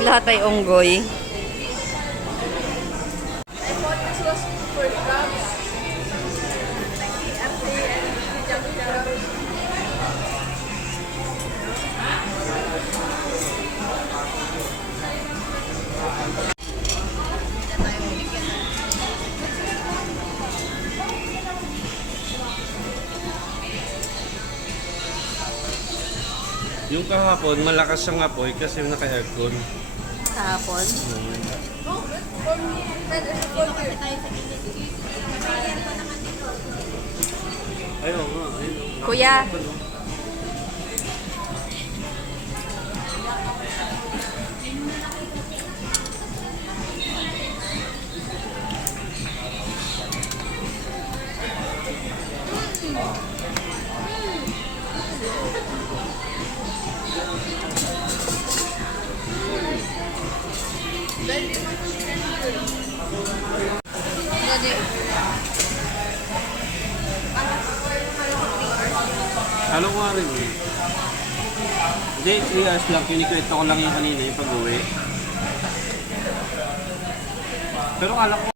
Kaming lahat ay unggoy. Yung kahapon, malakas siyang apoy kasi naka-aircon. Kahapon. Ayun nga, ayun. Kuya. Ano ko nga rin eh. Hindi, 3 hours lang. Kinikwento ko lang yung kanina yung pag-uwi. Pero kala ko